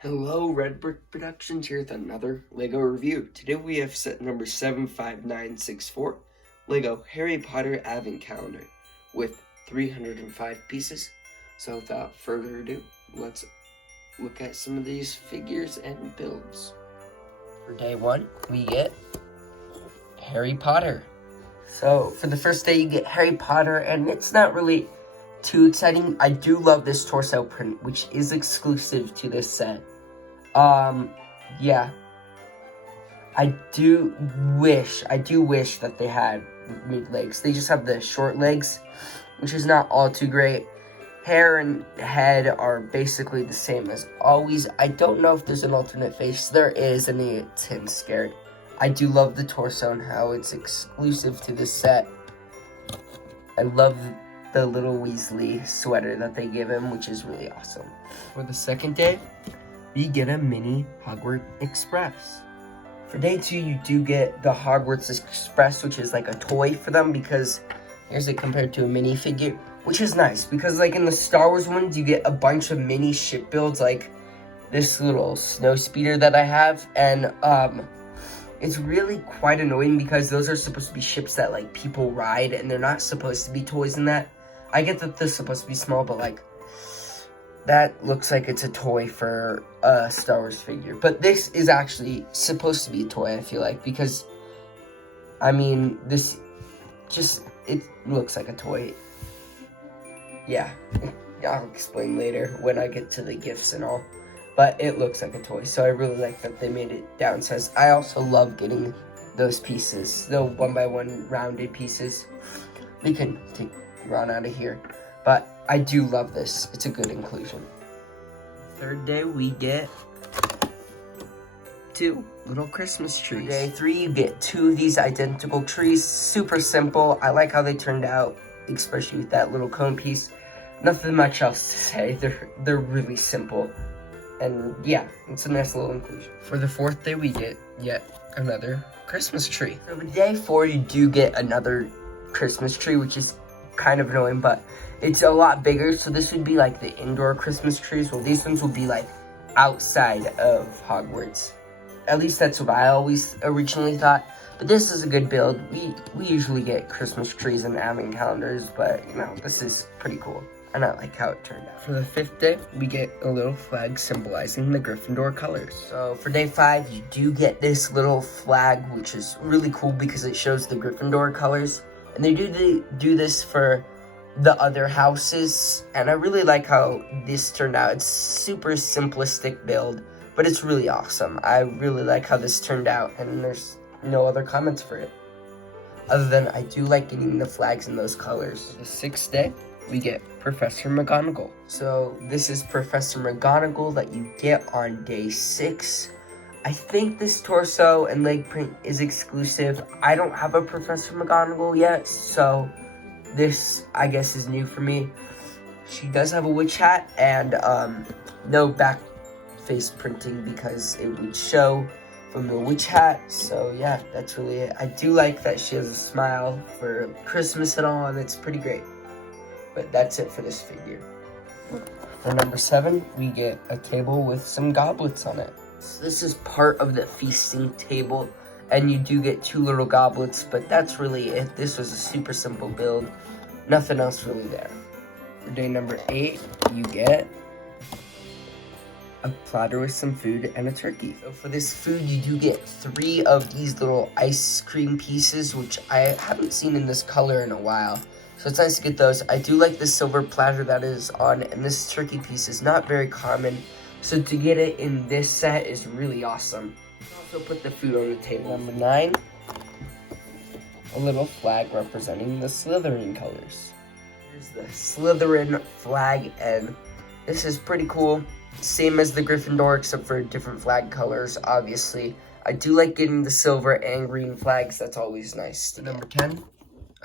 Hello, Red Brick Productions here with another LEGO review. Today we have set number 75964, LEGO Harry Potter Advent Calendar with 305 pieces. So without further ado, let's look at some of these figures and builds. For day one, we get Harry Potter. So for the first day, you get Harry Potter, and it's not really too exciting. I do love this torso print, which is exclusive to this set. Yeah. I do wish that they had mid legs. They just have the short legs, which is not all too great. Hair and head are basically the same as always. I don't know if there's an alternate face. There is, and it's him scared. I do love the torso and how it's exclusive to this set. I love the little Weasley sweater that they give him, which is really awesome. For the second day, we get a mini Hogwarts Express. For day two, you do get the Hogwarts Express, which is like a toy for them, because here's it compared to a minifigure, which is nice because like in the Star Wars ones, you get a bunch of mini ship builds, like this little snow speeder that I have, and it's really quite annoying because those are supposed to be ships that like people ride, and they're not supposed to be toys in that. I get that they're supposed to be small, but like that looks like it's a toy for a Star Wars figure. But this is actually supposed to be a toy, I feel like, because I mean, it looks like a toy. Yeah, I'll explain later when I get to the gifts and all. But it looks like a toy, so I really like that they made it downsized. I also love getting those pieces, the 1x1 rounded pieces. We can take Ron out of here, but I do love this. It's a good inclusion. Third day, we get 2 little Christmas trees. Day 3, you get 2 of these identical trees. Super simple. I like how they turned out, especially with that little cone piece. Nothing much else to say. They're really simple. And yeah, it's a nice little inclusion. For the fourth day, we get yet another Christmas tree. So for day 4, you do get another Christmas tree, which is kind of annoying, but it's a lot bigger. So this would be like the indoor Christmas trees. Well, these ones will be like outside of Hogwarts. At least that's what I always originally thought. But this is a good build. We usually get Christmas trees and Avent calendars, but you know, this is pretty cool. And I like how it turned out. For the 5th day, we get a little flag symbolizing the Gryffindor colors. So for day 5, you do get this little flag, which is really cool because it shows the Gryffindor colors. And they do this for the other houses. And I really like how this turned out. It's super simplistic build, but it's really awesome. I really like how this turned out, and there's no other comments for it. Other than I do like getting the flags in those colors. The 6th day, we get Professor McGonagall. So this is Professor McGonagall that you get on day 6. I think this torso and leg print is exclusive. I don't have a Professor McGonagall yet, so this, I guess, is new for me. She does have a witch hat and no back face printing because it would show from the witch hat. So yeah, that's really it. I do like that she has a smile for Christmas and all, and it's pretty great. But that's it for this figure. For number 7, we get a table with some goblets on it. So this is part of the feasting table, and you do get 2 little goblets, but that's really it. This was a super simple build. Nothing else really there. For day number 8, you get a platter with some food and a turkey. So for this food, you do get 3 of these little ice cream pieces, which I haven't seen in this color in a while. So it's nice to get those. I do like this silver platter that is on, and this turkey piece is not very common. So to get it in this set is really awesome. Also put the food on the table. Number 9, a little flag representing the Slytherin colors. Here's the Slytherin flag, and this is pretty cool. Same as the Gryffindor, except for different flag colors, obviously. I do like getting the silver and green flags. That's always nice to get. Number 10.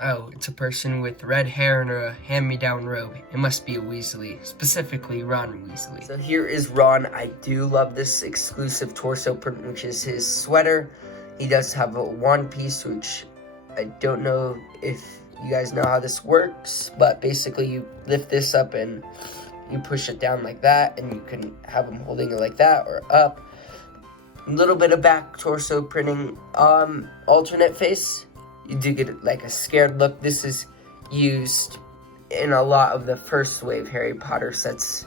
Oh, it's a person with red hair and a hand-me-down robe. It must be a Weasley, specifically Ron Weasley. So here is Ron. I do love this exclusive torso print, which is his sweater. He does have a wand piece, which I don't know if you guys know how this works, but basically you lift this up and you push it down like that, and you can have him holding it like that or up. A little bit of back torso printing. Alternate face, you do get like a scared look. This is used in a lot of the first wave Harry Potter sets.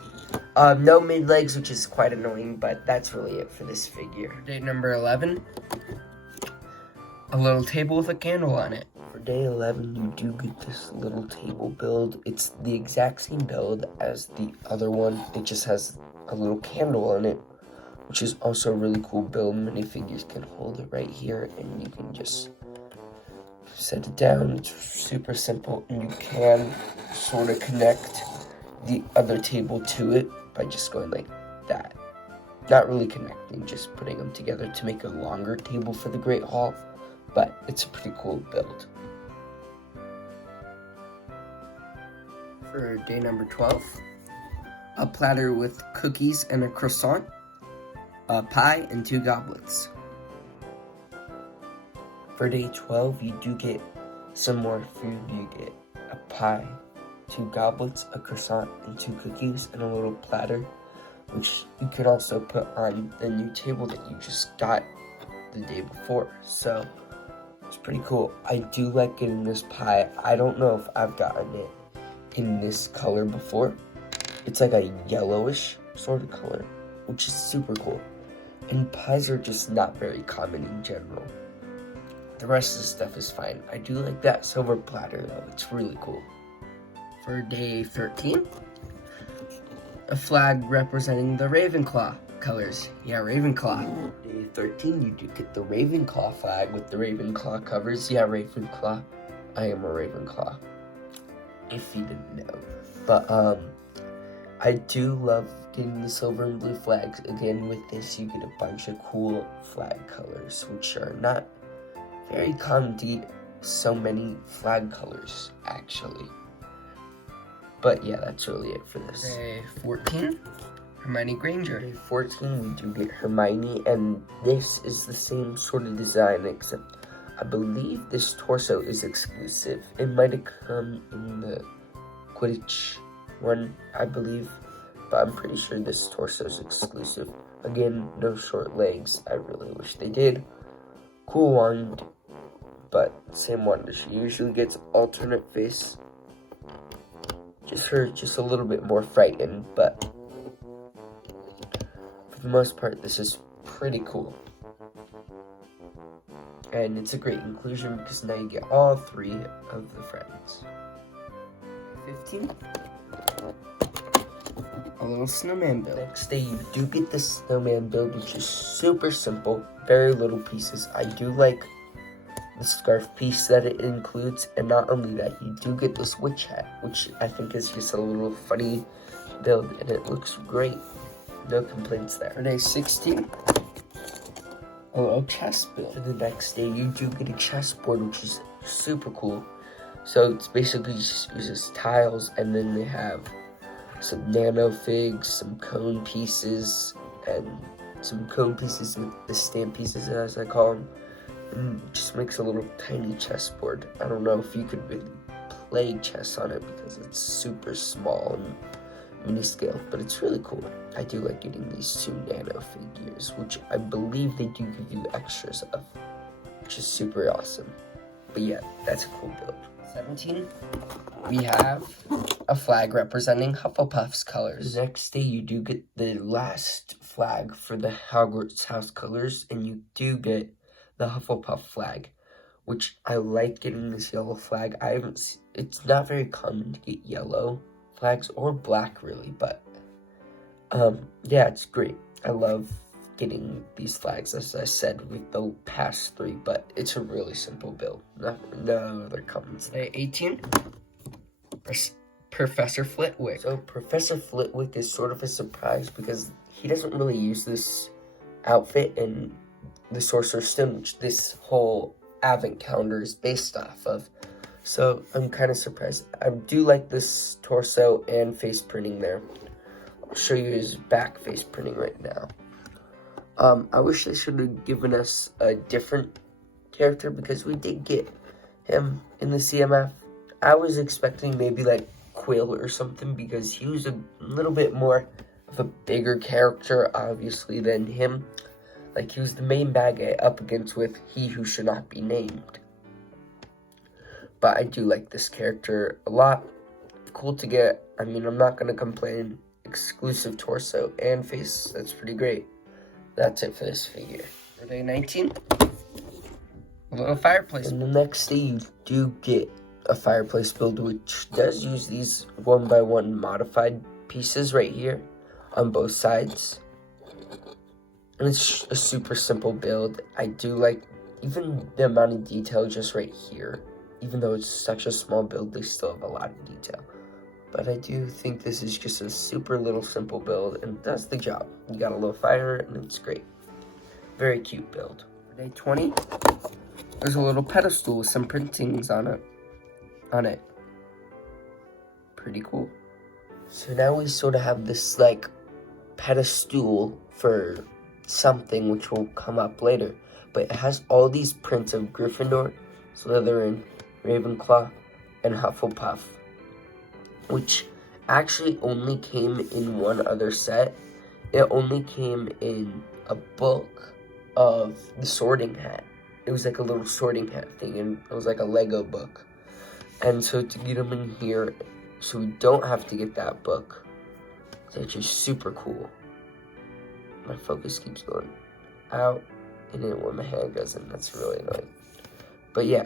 No mid legs, which is quite annoying, but that's really it for this figure. Day number 11, a little table with a candle on it. For day 11, you do get this little table build. It's the exact same build as the other one. It just has a little candle on it, which is also a really cool build. Minifigures can hold it right here, and you can just set it down. It's super simple, and you can sort of connect the other table to it by just going like that. Not really connecting, just putting them together to make a longer table for the Great Hall, but it's a pretty cool build. For day number 12, a platter with cookies and a croissant, a pie, and 2 goblets. For day 12, you do get some more food. You get a pie, 2 goblets, a croissant, and 2 cookies, and a little platter, which you could also put on the new table that you just got the day before. So it's pretty cool. I do like getting this pie. I don't know if I've gotten it in this color before. It's like a yellowish sort of color, which is super cool. And pies are just not very common in general. The rest of the stuff is fine. I do like that silver platter though. It's really cool. For day 13, a flag representing the Ravenclaw colors. Yeah, Ravenclaw. Day 13, you do get the Ravenclaw flag with the Ravenclaw covers. Yeah, Ravenclaw. I am a Ravenclaw, if you didn't know. But I do love getting the silver and blue flags. Again, with this, you get a bunch of cool flag colors, which are not very common to get so many flag colors, actually. But yeah, that's really it for this. Day 14, Hermione Granger. Day 14, we do get Hermione, and this is the same sort of design, except I believe this torso is exclusive. It might have come in the Quidditch one, I believe, but I'm pretty sure this torso is exclusive. Again, no short legs. I really wish they did. Cool wand, but same wand. She usually gets alternate face. Just her, just a little bit more frightened, but for the most part, this is pretty cool. And it's a great inclusion because now you get all 3 of the friends. 15. A little snowman build. Next day, you do get the snowman build, which is super simple. Very little pieces. I do like the scarf piece that it includes, and not only that, you do get this witch hat, which I think is just a little funny build, and it looks great. No complaints there. For day 16, a little chest build. For the next day, you do get a chessboard, which is super cool. So it's basically just uses tiles, and then they have some nano figs, some cone pieces, and some cone pieces with the stamp pieces, as I call them. And it just makes a little tiny chessboard. I don't know if you could really play chess on it because it's super small and mini scale, but it's really cool. I do like getting these 2 nano figures, which I believe they do give you extras of, which is super awesome. But yeah, that's a cool build. 17, we have a flag representing Hufflepuff's colors. The next day, you do get the last flag for the Hogwarts house colors, and you do get the Hufflepuff flag, which I like getting this yellow flag. It's not very common to get yellow flags or black really, but yeah, it's great. I love getting these flags, as I said, with the past 3, but it's a really simple build. No other comments. Day 18, Professor Flitwick. So Professor Flitwick is sort of a surprise because he doesn't really use this outfit in the Sorcerer's Stone, which this whole Avent calendar is based off of. So I'm kind of surprised. I do like this torso and face printing there. I'll show you his back face printing right now. I wish they should have given us a different character because we did get him in the CMF. I was expecting maybe like Quill or something, because he was a little bit more of a bigger character, obviously, than him. Like, he was the main bad guy up against with He Who Should Not Be Named. But I do like this character a lot. Cool to get. I mean, I'm not going to complain. Exclusive torso and face. That's pretty great. That's it for this figure. For day 19, a little fireplace. And the next day, you do get a fireplace build, which does use these 1x1 modified pieces right here on both sides. And it's a super simple build. I do like even the amount of detail just right here. Even though it's such a small build, they still have a lot of detail. But I do think this is just a super little simple build, and it does the job. You got a little fire, and it's great. Very cute build. For day 20, there's a little pedestal with some printings on it. Pretty cool. So now we sort of have this, like, pedestal for something which will come up later. But it has all these prints of Gryffindor, Slytherin, Ravenclaw, and Hufflepuff, which actually only came in one other set. It only came in a book of the Sorting Hat. It was like a little Sorting Hat thing, and it was like a Lego book. And so to get them in here, so we don't have to get that book, it's actually super cool. My focus keeps going out, and then when my hand goes in, that's really annoying. But yeah,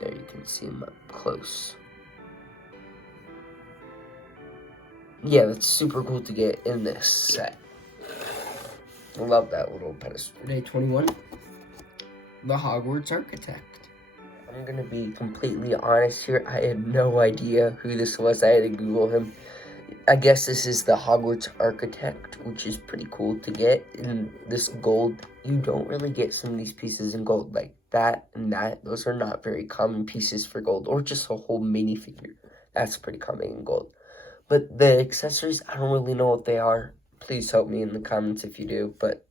there you can see them up close. Yeah, that's super cool to get in this set. I love that little pedestal. Day 21, the Hogwarts Architect. I'm gonna be completely honest here. I had no idea who this was. I had to Google him. I guess this is the Hogwarts Architect, which is pretty cool to get in this gold. You don't really get some of these pieces in gold like that and that. Those are not very common pieces for gold, or just a whole minifigure. That's pretty common in gold. But the accessories, I don't really know what they are. Please help me in the comments if you do. But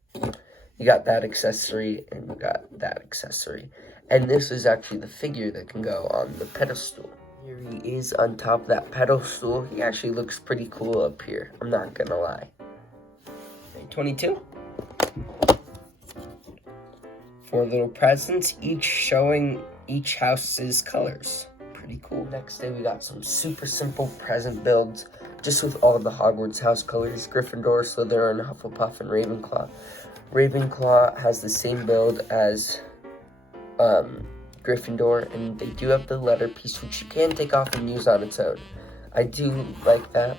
you got that accessory and you got that accessory. And this is actually the figure that can go on the pedestal. Here he is on top of that pedestal. He actually looks pretty cool up here. I'm not gonna lie. 22. 4 little presents, each showing each house's colors. Pretty cool. Next day we got some super simple present builds, just with all the Hogwarts house colors: Gryffindor, Slytherin, Hufflepuff, and Ravenclaw. Ravenclaw has the same build as Gryffindor, and they do have the letter piece, which you can take off and use on its own. I do like that.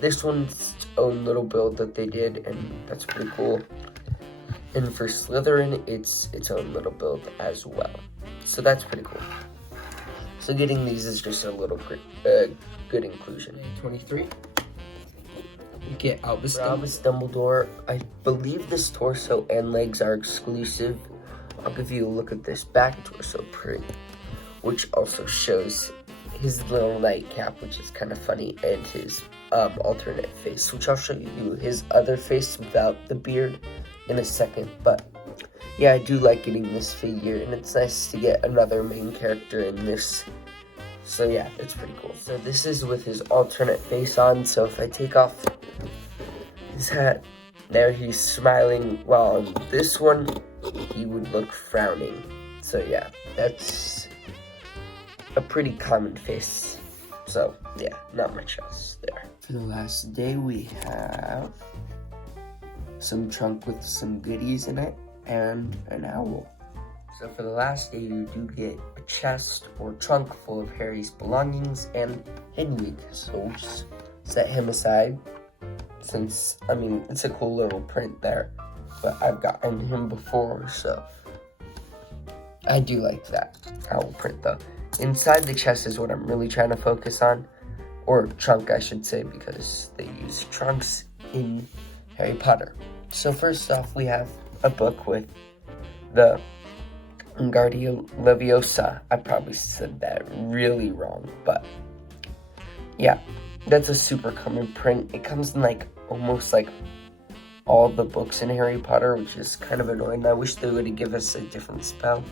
This one's its own little build that they did, and that's pretty cool. And for Slytherin, it's its own little build as well. So that's pretty cool. So getting these is just a little good inclusion. 23. You get Albus Dumbledore. I believe this torso and legs are exclusive. I'll give you a look at this back torso print, which also shows his little nightcap, which is kind of funny, and his alternate face, which I'll show you his other face without the beard in a second. But yeah, I do like getting this figure, and it's nice to get another main character in this. So yeah, it's pretty cool. So this is with his alternate face on, so if I take off his hat, there he's smiling, while on this one, he would look frowning. So yeah, that's a pretty common face. So yeah, not much else there. For the last day, we have some trunk with some goodies in it, and an owl. So for the last day, you do get a chest or trunk full of Harry's belongings and Hedwig. So we'll just set him aside, since, I mean, it's a cool little print there, but I've gotten him before, so I do like that owl print though. Inside the chest is what I'm really trying to focus on, or trunk I should say, because they use trunks in Harry Potter. So first off, we have a book with the Wingardium Leviosa. I probably said that really wrong, but yeah, that's a super common print. It comes in like almost like all the books in Harry Potter, which is kind of annoying. I wish they would have given us a different spell.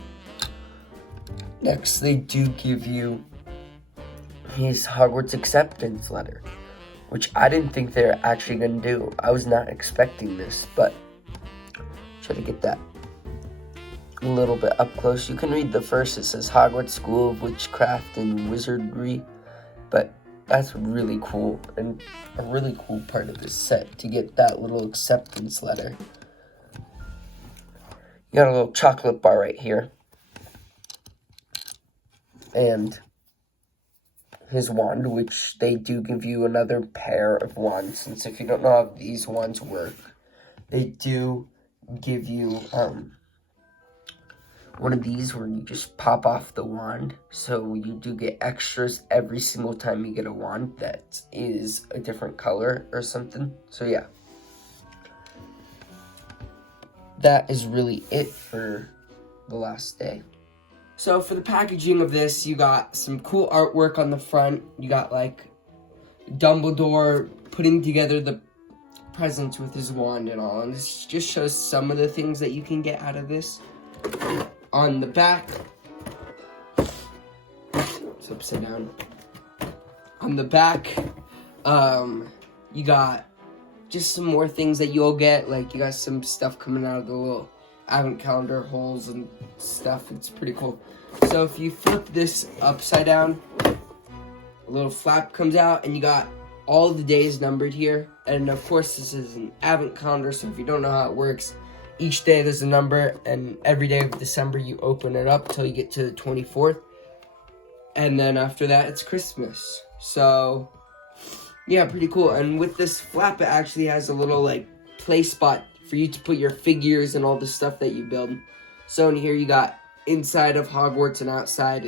Next, they do give you his Hogwarts acceptance letter, which I didn't think they're actually going to do. I was not expecting this, but try to get that a little bit up close. You can read the first. It says Hogwarts School of Witchcraft and Wizardry, but that's really cool and a really cool part of this set to get that little acceptance letter. You got a little chocolate bar right here. And his wand, which they do give you another pair of wands. Since if you don't know how these wands work, they do give you one of these where you just pop off the wand. So you do get extras every single time you get a wand that is a different color or something. So yeah. That is really it for the last day. So for the packaging of this, you got some cool artwork on the front. You got like Dumbledore putting together the presents with his wand and all. And this just shows some of the things that you can get out of this. On the back, it's upside down. On the back, you got just some more things that you'll get. Like you got some stuff coming out of the little Avent calendar holes and stuff. It's pretty cool. So if you flip this upside down, a little flap comes out and you got all the days numbered here. And of course this is an Avent calendar, so if you don't know how it works, each day there's a number, and every day of December you open it up till you get to the 24th. And then after that it's Christmas. So yeah, pretty cool. And with this flap, it actually has a little like play spot for you to put your figures and all the stuff that you build. So in here you got inside of Hogwarts and outside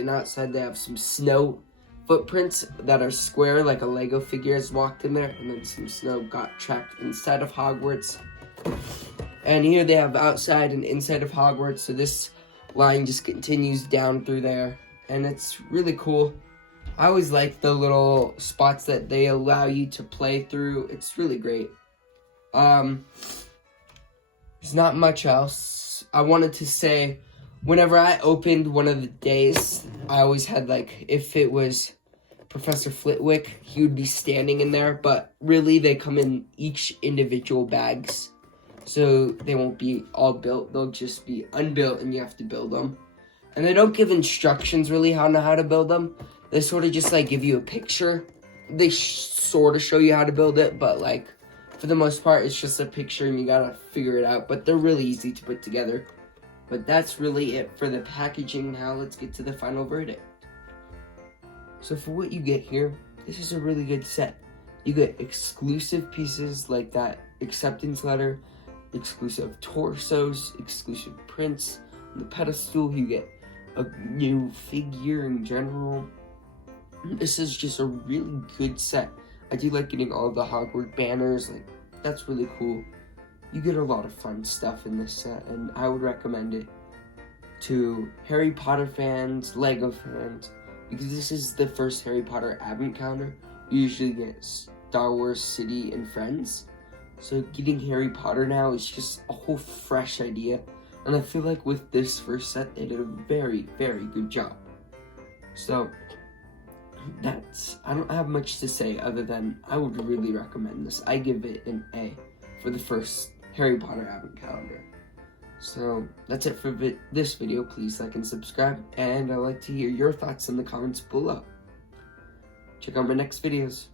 they have some snow footprints that are square, like a Lego figure has walked in there, and then some snow got trapped inside of Hogwarts. And here they have outside and inside of Hogwarts, so this line just continues down through there, and it's really cool. I always like the little spots that they allow you to play through. It's really great. There's not much else. I wanted to say, whenever I opened one of the days, I always had like, if it was Professor Flitwick, he would be standing in there, but really they come in each individual bags. So they won't be all built, they'll just be unbuilt and you have to build them. And they don't give instructions really how to build them. They sort of just like give you a picture. They sort of show you how to build it, but like for the most part it's just a picture and you gotta figure it out. But they're really easy to put together. But that's really it for the packaging. Now let's get to the final verdict. So for what you get here, this is a really good set. You get exclusive pieces like that acceptance letter, exclusive torsos, exclusive prints. On the pedestal, you get a new figure in general. This is just a really good set. I do like getting all the Hogwarts banners, like that's really cool. You get a lot of fun stuff in this set, and I would recommend it to Harry Potter fans, Lego fans, because this is the first Harry Potter Advent calendar. You usually get Star Wars, City, and Friends. So getting Harry Potter now is just a whole fresh idea. And I feel like with this first set, they did a very, very good job. So I don't have much to say other than I would really recommend this. I give it an A for the first Harry Potter Advent calendar. So that's it for this video. Please like and subscribe, and I'd like to hear your thoughts in the comments below. Check out my next videos.